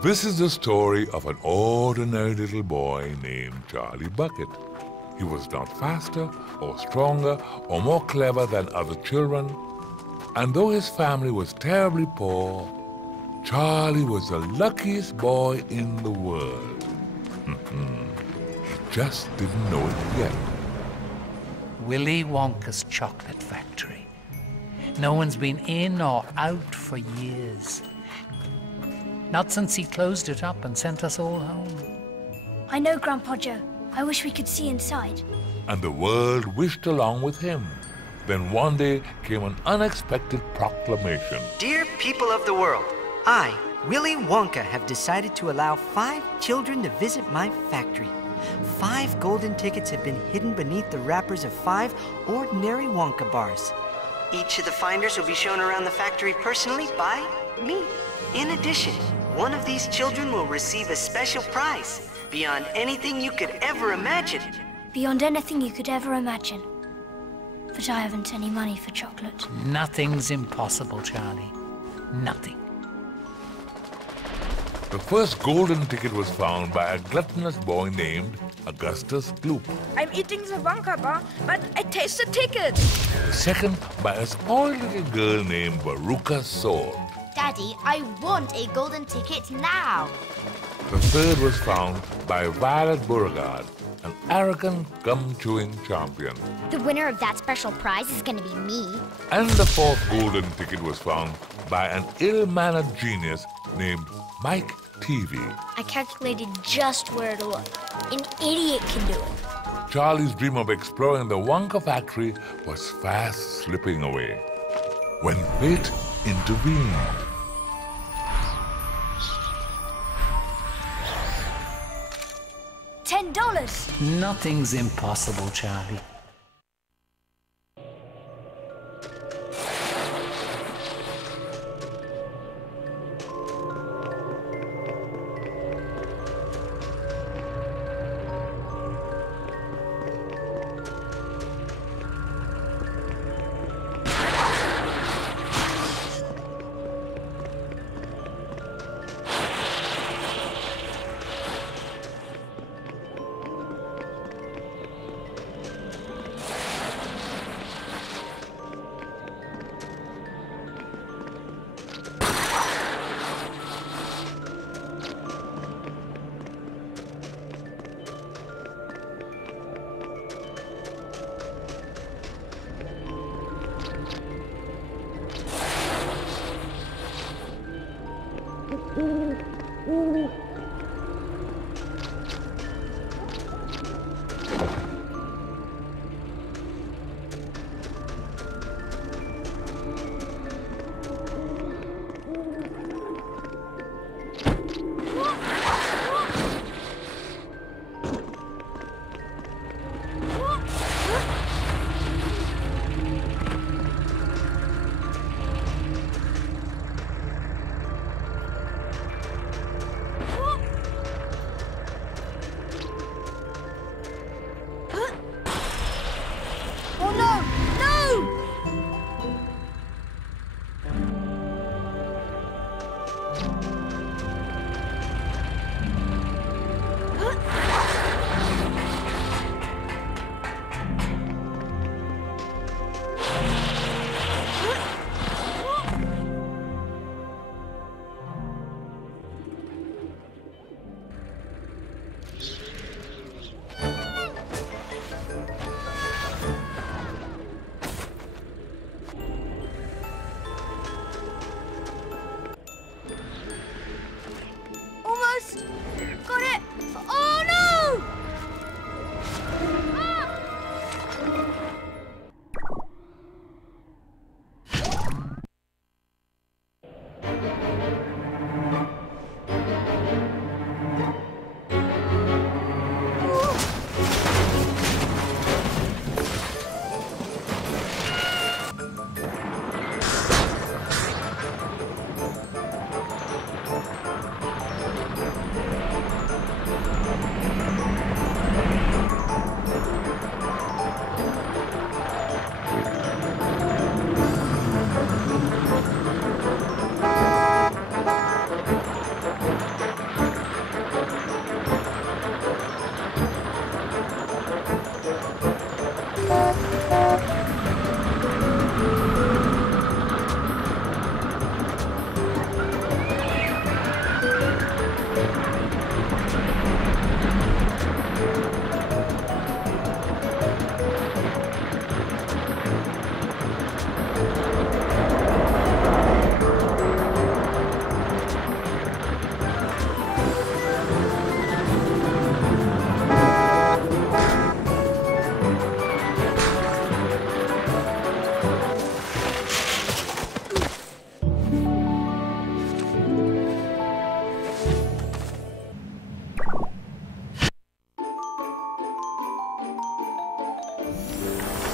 This is the story of an ordinary little boy named Charlie Bucket. He was not faster or stronger or more clever than other children, and though his family was terribly poor, Charlie was the luckiest boy in the world. He just didn't know it yet. Willy Wonka's chocolate factory. No one's been in or out for years. Not since he closed it up and sent us all home. I know, Grandpa Joe. I wish we could see inside. And the world wished along with him. Then one day came an unexpected proclamation. Dear people of the world, I, Willy Wonka, have decided to allow 5 children to visit my factory. 5 golden tickets have been hidden beneath the wrappers of 5 ordinary Wonka bars. Each of the finders will be shown around the factory personally by me. In addition, one of these children will receive a special prize beyond anything you could ever imagine. Beyond anything you could ever imagine. But I haven't any money for chocolate. Nothing's impossible, Charlie. Nothing. The first golden ticket was found by a gluttonous boy named Augustus GLOOP. I'm eating the Wonka bar, but I taste the ticket. The second by a small little girl named Veruca Sword. Daddy, I want a golden ticket now. The third was found by Violet Beauregard, an arrogant gum-chewing champion. The winner of that special prize is going to be me. And the fourth golden ticket was found by an ill-mannered genius named Mike TV. I calculated just where to look. An idiot can do it. Charlie's dream of exploring the Wonka factory was fast slipping away when fate intervened. $10. Nothing's impossible, Charlie.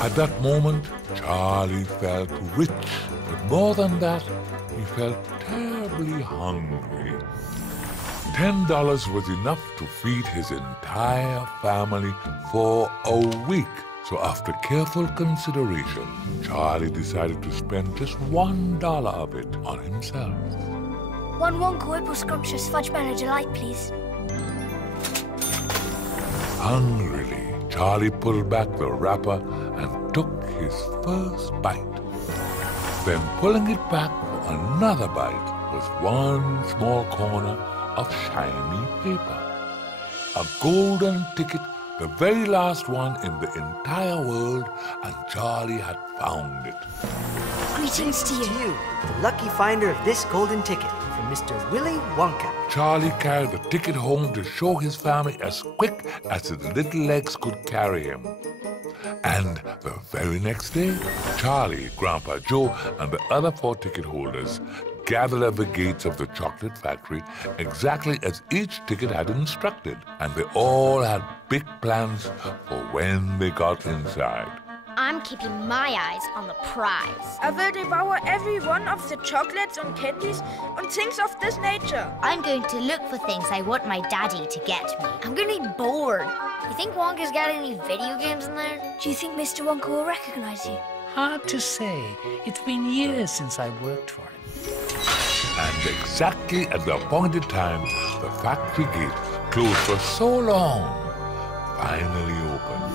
At that moment, Charlie felt rich, but more than that, he felt terribly hungry. $10 was enough to feed his entire family for a week. So after careful consideration, Charlie decided to spend just $1 of it on himself. One Wonka Whipple Scrumptious Fudge Mellow Delight, please. Hungrily, Charlie pulled back the wrapper and took his first bite. Then pulling it back for another bite was one small corner of shiny paper. A golden ticket, the very last one in the entire world, and Charlie had found it. Greetings to you. The lucky finder of this golden ticket from Mr. Willy Wonka. Charlie carried the ticket home to show his family as quick as his little legs could carry him. And the very next day, Charlie, Grandpa Joe, and the other 4 ticket holders gathered at the gates of the chocolate factory exactly as each ticket had instructed. And they all had big plans for when they got inside. I'm keeping my eyes on the prize. I will devour every one of the chocolates and candies and things of this nature. I'm going to look for things I want my daddy to get me. I'm going to be bored. You think Wonka's got any video games in there? Do you think Mr. Wonka will recognize you? Hard to say. It's been years since I worked for him. And exactly at the appointed time, the factory gate, closed for so long, finally opened.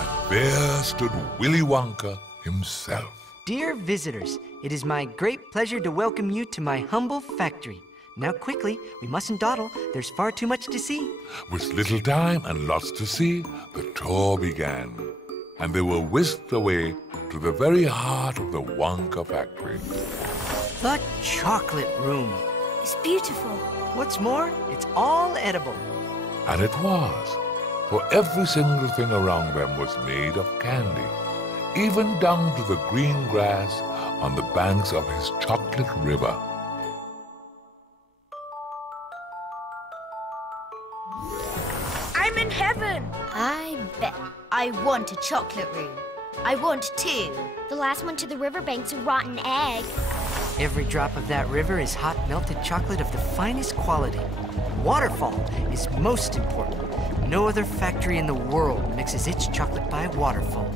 And there stood Willy Wonka himself. Dear visitors, it is my great pleasure to welcome you to my humble factory. Now quickly, we mustn't dawdle. There's far too much to see. With little time and lots to see, the tour began. And they were whisked away to the very heart of the Wonka factory. The chocolate room. It's beautiful. What's more, it's all edible. And it was, for every single thing around them was made of candy, even down to the green grass on the banks of his chocolate river. I'm in heaven. I bet. I want a chocolate room. I want 2. The last one to the riverbank's a rotten egg. Every drop of that river is hot melted chocolate of the finest quality. Waterfall is most important. No other factory in the world mixes its chocolate by waterfall.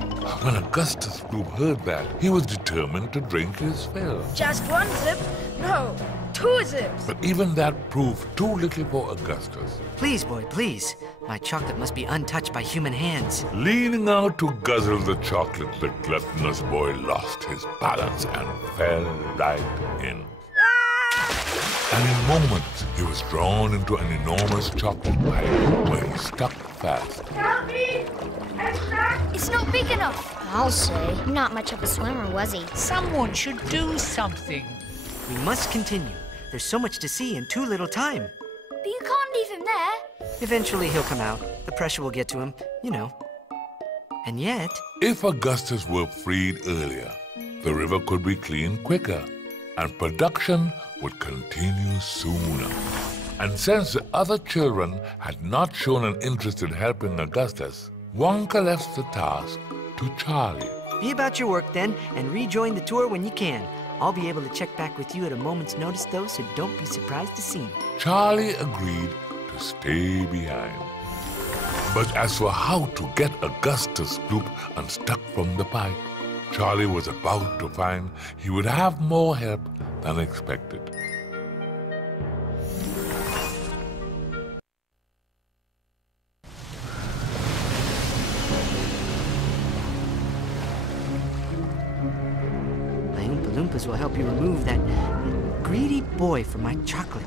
When Augustus Gloop heard that, he was determined to drink his fill. Just 1 sip? No, 2 sips. But even that proved too little for Augustus. Please, boy, please. My chocolate must be untouched by human hands. Leaning out to guzzle the chocolate, the gluttonous boy lost his balance and fell right in. And in moments, he was drawn into an enormous chocolate pipe where he stuck fast. Help me! I'm stuck! It's not big enough. I'll say. Not much of a swimmer, was he? Someone should do something. We must continue. There's so much to see in too little time. But you can't leave him there. Eventually he'll come out. The pressure will get to him, you know. And yet... If Augustus were freed earlier, the river could be cleaned quicker, and production would continue sooner. And since the other children had not shown an interest in helping Augustus, Wonka left the task to Charlie. Be about your work then, and rejoin the tour when you can. I'll be able to check back with you at a moment's notice though, so don't be surprised to see me. Charlie agreed to stay behind. But as for how to get Augustus Gloop unstuck from the pipe, Charlie was about to find he would have more help than expected. My Oompa Loompas will help you remove that greedy boy from my chocolate.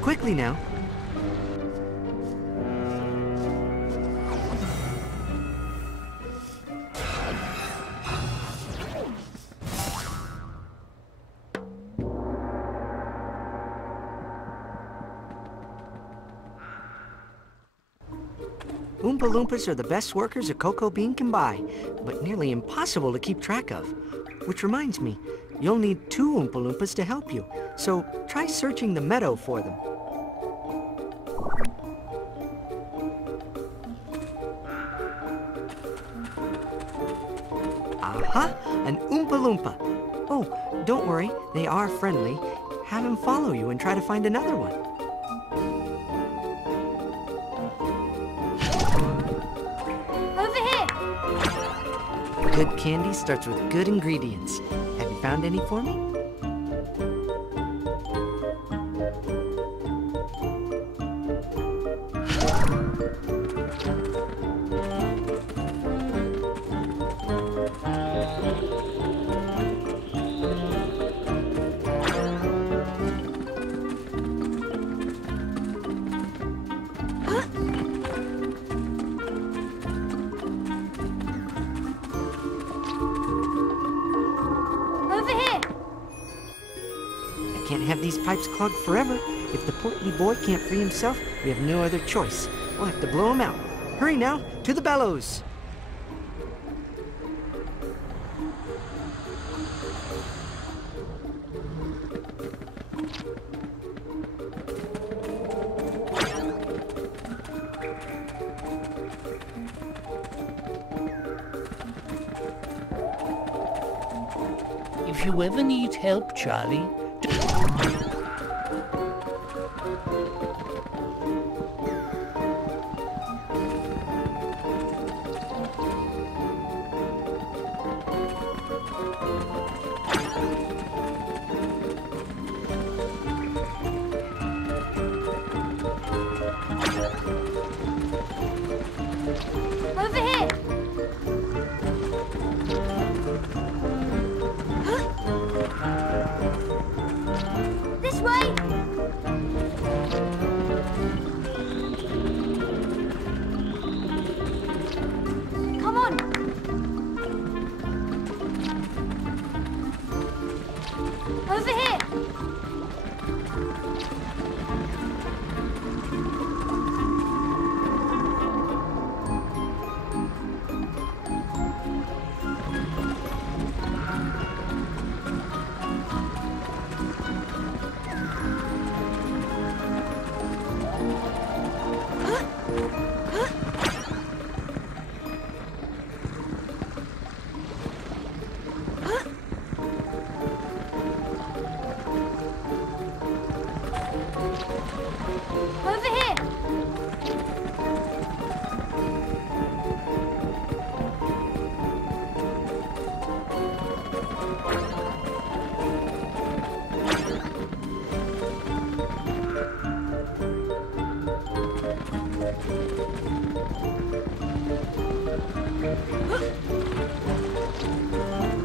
Quickly now. Oompa Loompas are the best workers a cocoa bean can buy, but nearly impossible to keep track of. Which reminds me, you'll need 2 Oompa Loompas to help you, so try searching the meadow for them. Aha, an Oompa Loompa. Oh, don't worry, they are friendly. Have him follow you and try to find another one. Over here! Good candy starts with good ingredients. Have you found any for me? Can't have these pipes clogged forever. If the portly boy can't free himself, we have no other choice. We'll have to blow him out. Hurry now, to the bellows! If you ever need help, Charlie, Over here! This way! Come on! Over here! Over here!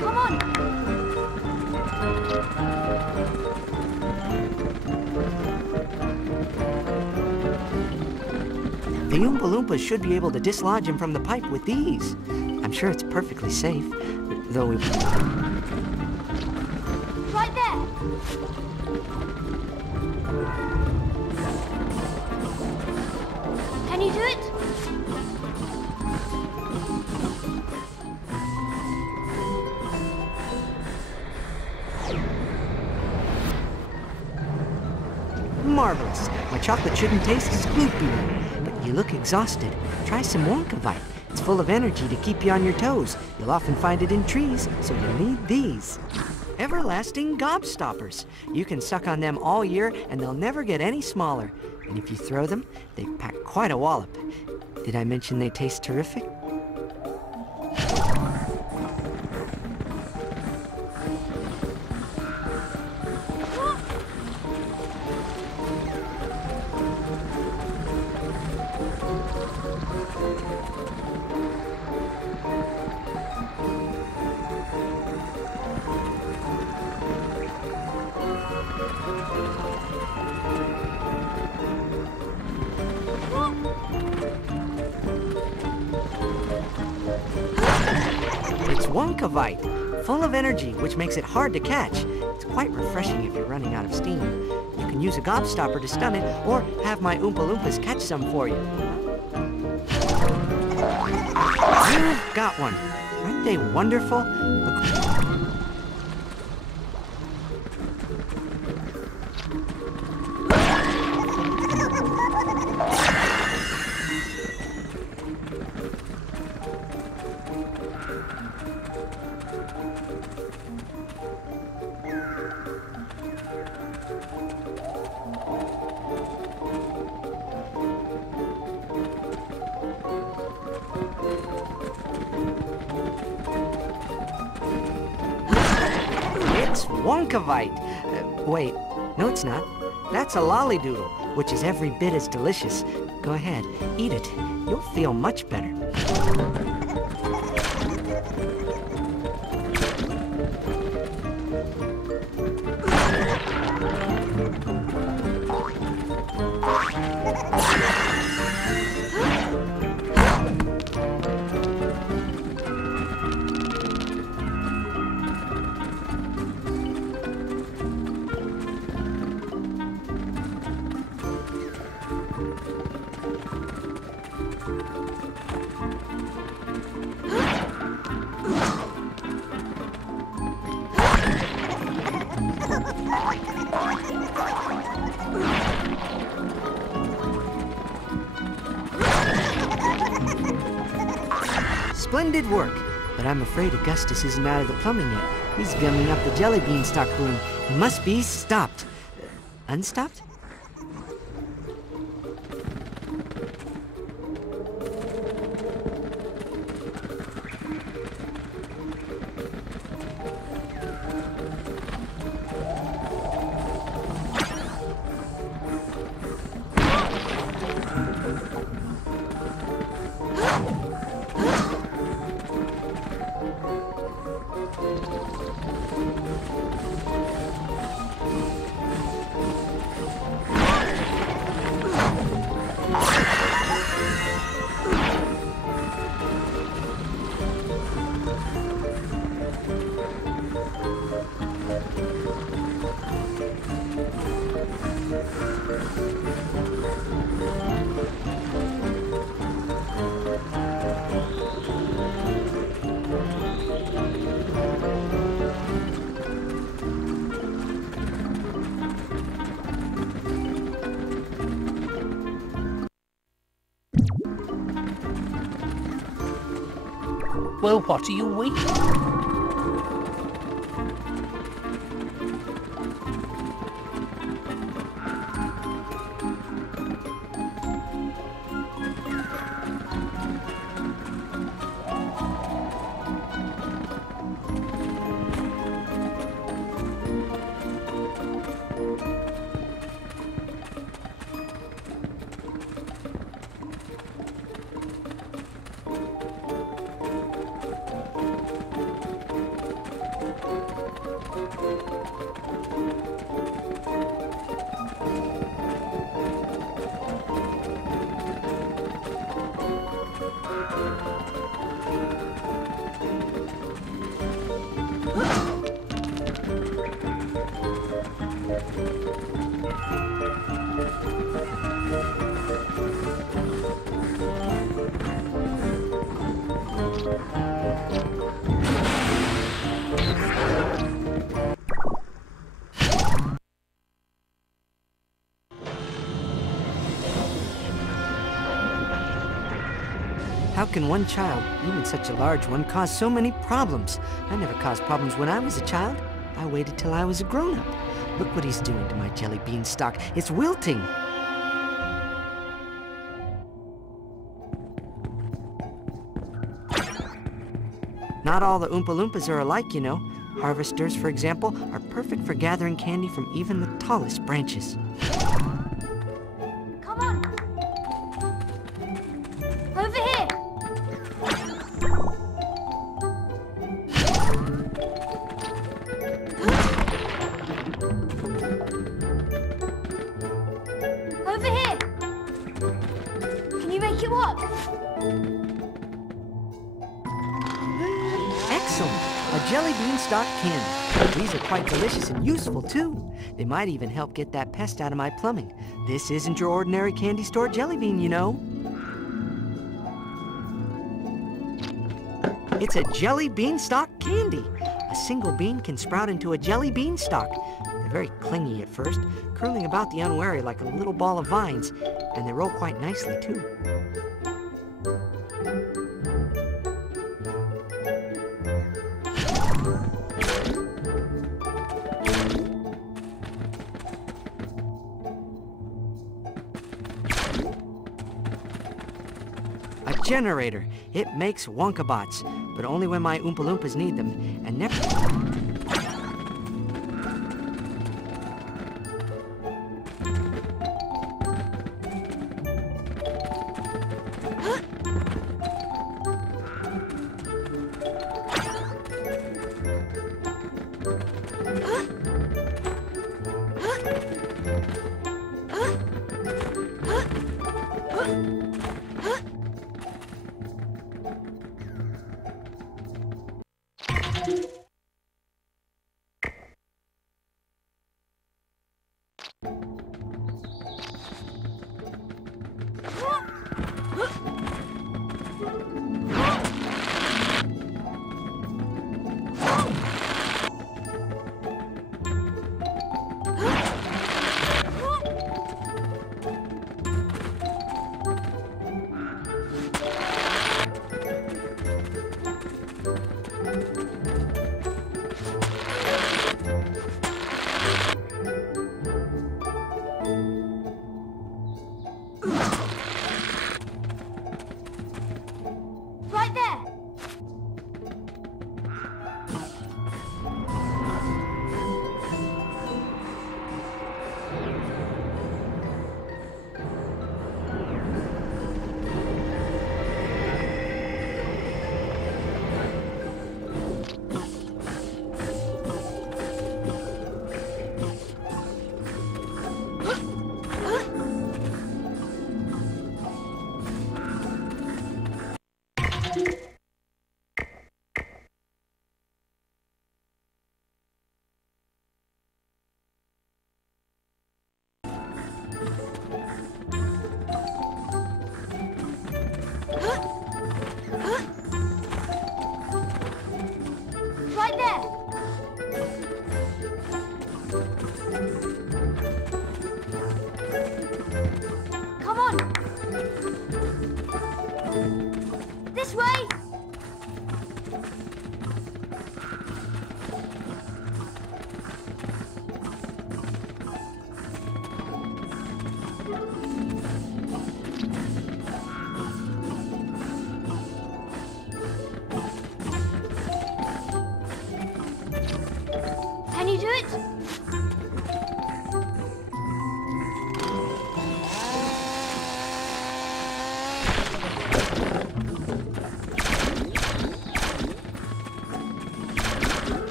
Come on! The Oompa Loompas should be able to dislodge him from the pipe with these. I'm sure it's perfectly safe, though we... Right there! Can you do it? Marvelous. My chocolate shouldn't taste as gloopy. But you look exhausted. Try some WONKABOT. It's full of energy to keep you on your toes. You'll often find it in trees, so you'll need these. Everlasting gobstoppers. You can suck on them all year, and they'll never get any smaller. And if you throw them, they pack quite a wallop. Did I mention they taste terrific? It's WONKABOT, full of energy, which makes it hard to catch. It's quite refreshing if you're running out of steam. You can use a gobstopper to stun it, or have my Oompa Loompas catch some for you. You've got one. Aren't they wonderful? Look. It's WONKABOT. Wait, no it's not. That's a lollydoodle, which is every bit as delicious. Go ahead, eat it. You'll feel much better. Splendid work, but I'm afraid Augustus isn't out of the plumbing yet. He's gumming up the jelly beanstalk room. He must be stopped. Unstopped? Well, what are you waiting for? How can one child, even such a large one, cause so many problems? I never caused problems when I was a child. I waited till I was a grown-up. Look what he's doing to my jelly beanstalk. It's wilting. Not all the Oompa Loompas are alike, you know. Harvesters, for example, are perfect for gathering candy from even the tallest branches. Come on. Over here. Over here. Can you make it work? Excellent! A jelly beanstalk candy. These are quite delicious and useful, too. They might even help get that pest out of my plumbing. This isn't your ordinary candy store jelly bean, you know. It's a jelly beanstalk candy. A single bean can sprout into a jelly beanstalk. They're very clingy at first, curling about the unwary like a little ball of vines, and they roll quite nicely, too. generator. It makes WONKABOTs, but only when my Oompa Loompas need them, and never...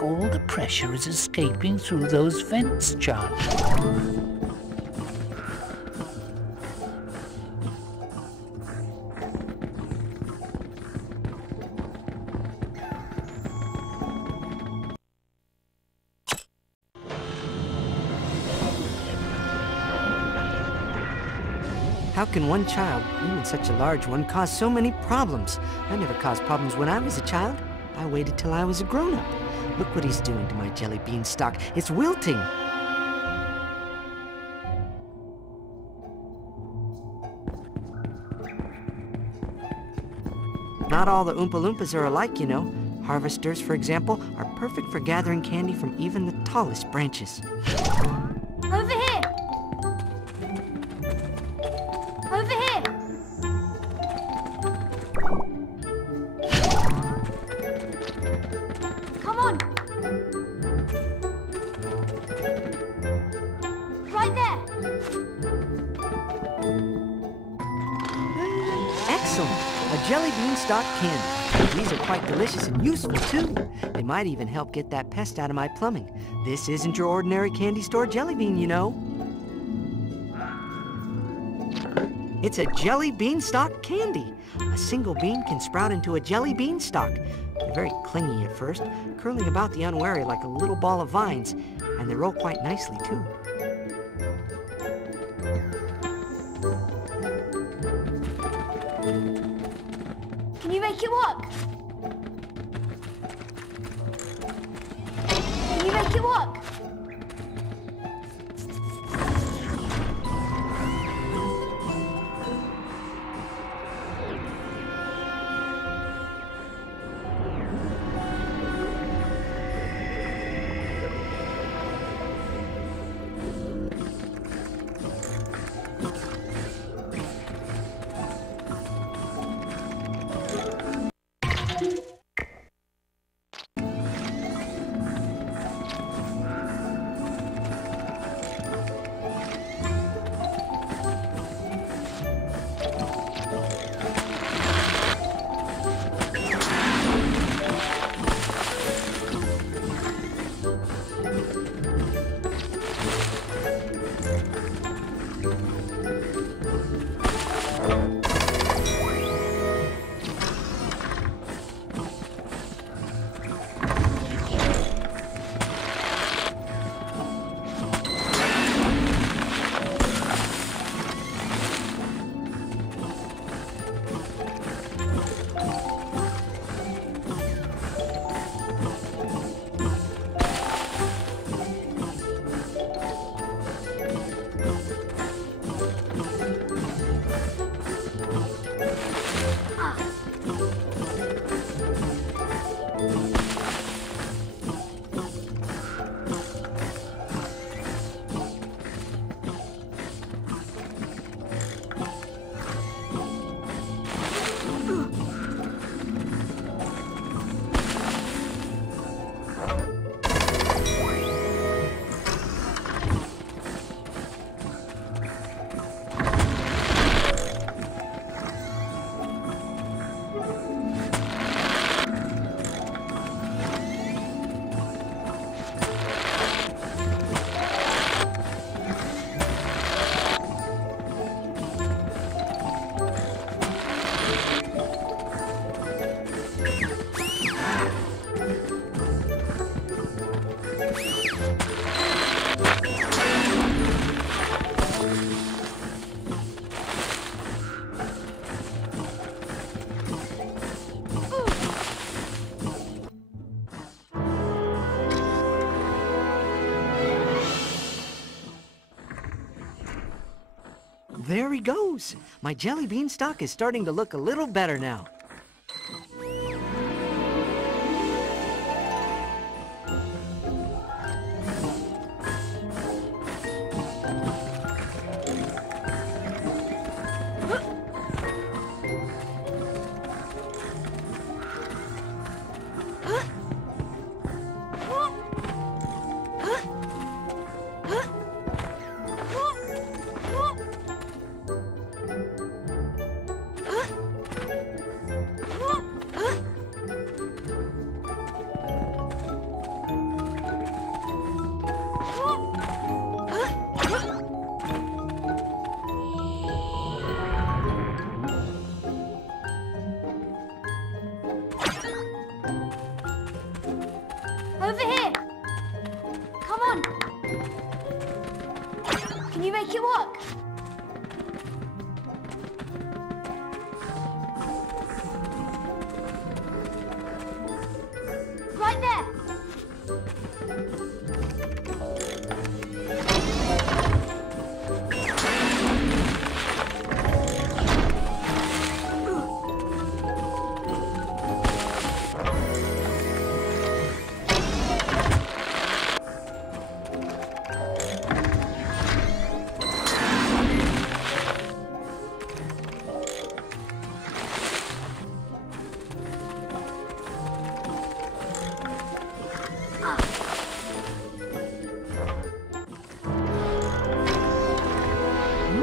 All the pressure is escaping through those vents, Charlie. How can one child, even such a large one, cause so many problems? I never caused problems when I was a child. I waited till I was a grown-up. Look what he's doing to my jelly bean stock. It's wilting. Not all the Oompa Loompas are alike, you know. Harvesters, for example, are perfect for gathering candy from even the tallest branches. Over here! Over here! Come on! Right there! Excellent! A jelly bean stock candy. These are quite delicious and useful, too. They might even help get that pest out of my plumbing. This isn't your ordinary candy store jelly bean, you know. It's a jelly beanstalk candy. A single bean can sprout into a jelly beanstalk. They're very clingy at first, curling about the unwary like a little ball of vines, and they roll quite nicely, too. Can you make it work? Can you make it work? There he goes. My jelly beanstalk is starting to look a little better now. Over here! Come on! Can you make it work?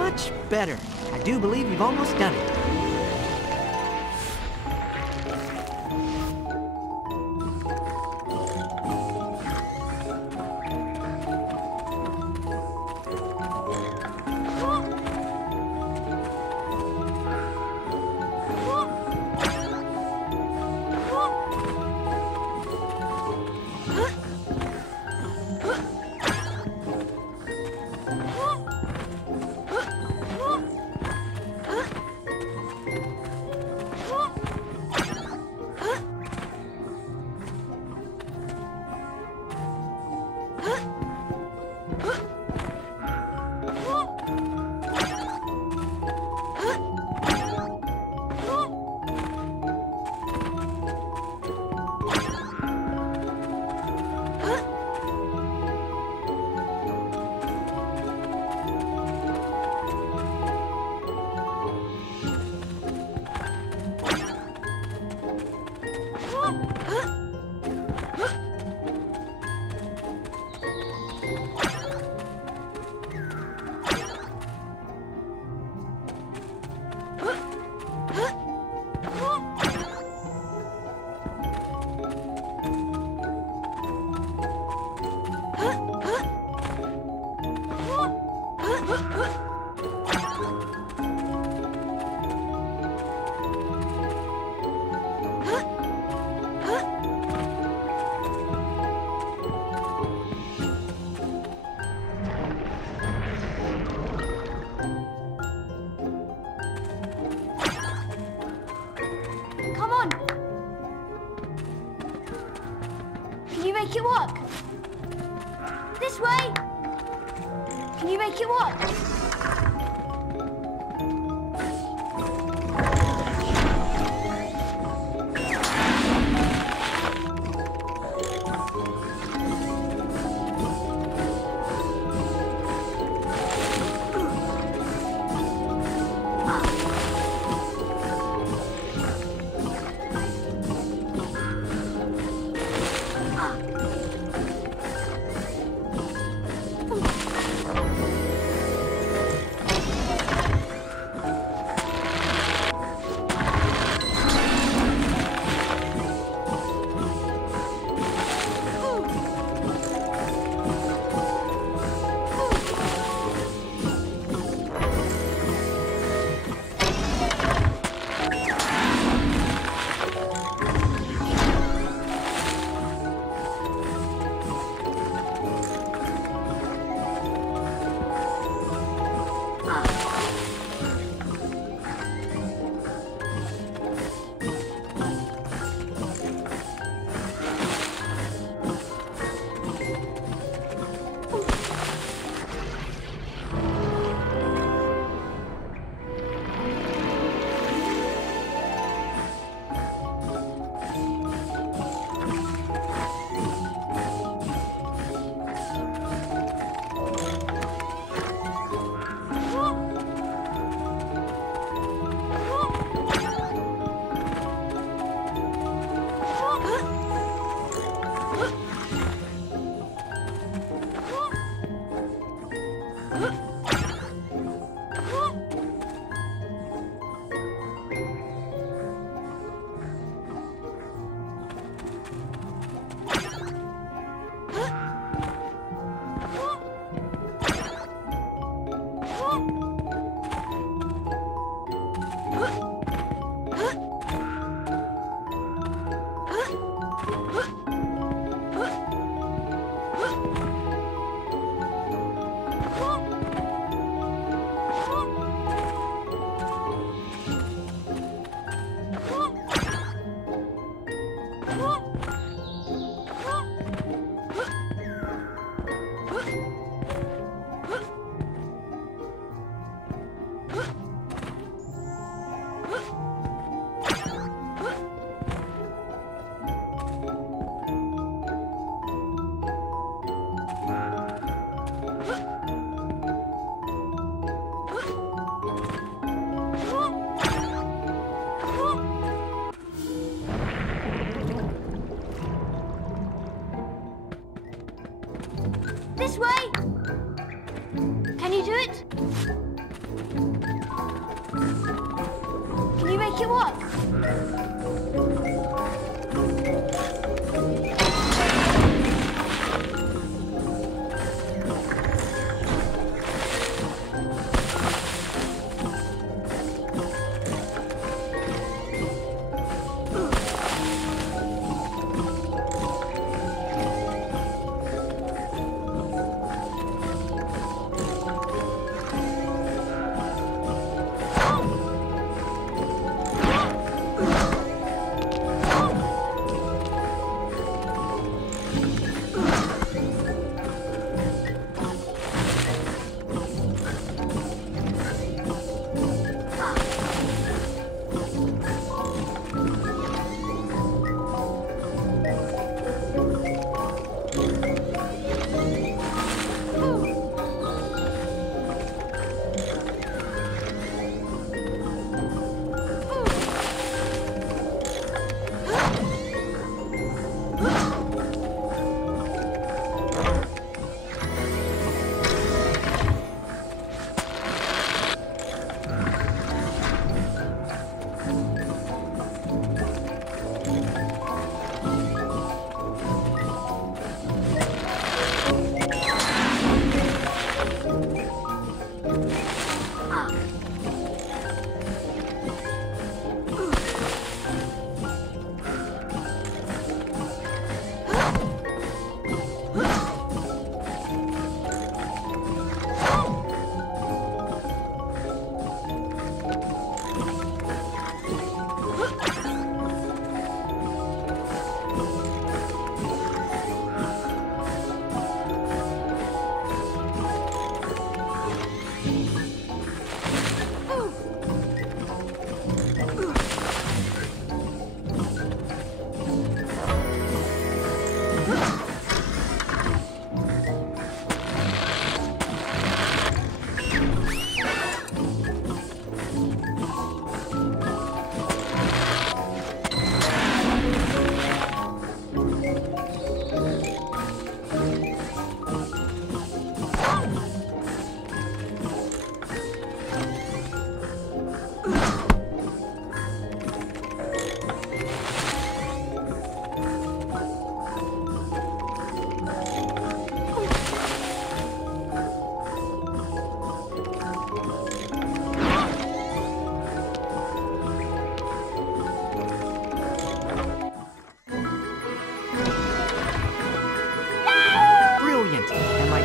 much better. I do believe you've almost done it. make it work? This way? Can you make it work? make it work?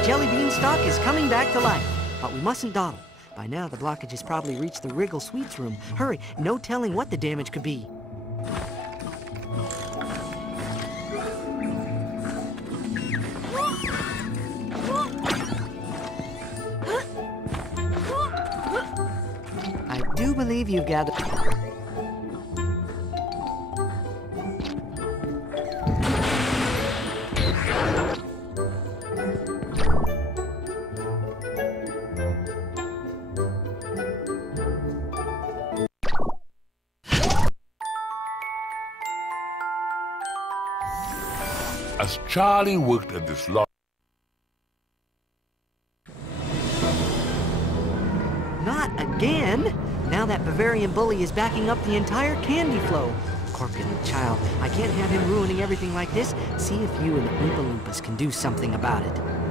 jelly bean stock is coming back to life. But we mustn't dawdle. By now, the blockage has probably reached the Wriggle Sweets room. Hurry, no telling what the damage could be. I do believe you've gathered... As Charlie worked at this lot, Not again! Now that Bavarian bully is backing up the entire candy flow. Corpulent child, I can't have him ruining everything like this. See if you and the Oompa Loompas can do something about it.